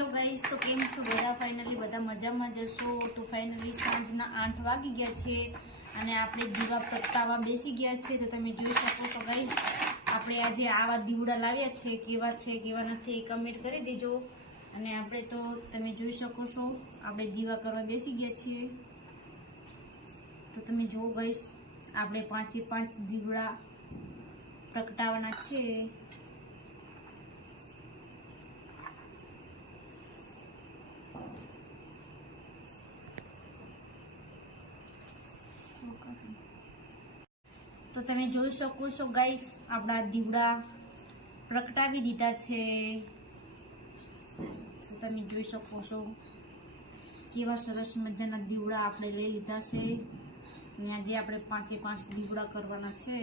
Hello guys, તો કેમ છો બધા? ફાઇનલી બધા મજામાં જશો. તો ફાઇનલી સાંજના 8 વાગી ગયા છે અને આપણે દીવા પ્રગટાવવા બેસી ગયા છે. તો તમે જોઈ શકો છો ગાઈસ, આપણે આજે આવા દીવડા લાવ્યા છે. કેવા છે કેવા નથી એ કમેન્ટ કરી દેજો. અને આપણે તો તમે જોઈ શકો છો, આપણે દીવા કરવા બેસી ગયા છીએ. તો તમે જુઓ ગાઈસ, આપણે 5 દીવડા પ્રગટાવવાના છે. તો તમે જોઈ શકો છો ગાઈસ, આપણા દીવડા પ્રગટાવી દીધા છે. તો તમે જોઈ શકો છો કેવા સરસ મજાના દીવડા આપણે લઈ લીધા છે. અને આજે આપણે 5 દીવડા કરવાના છે.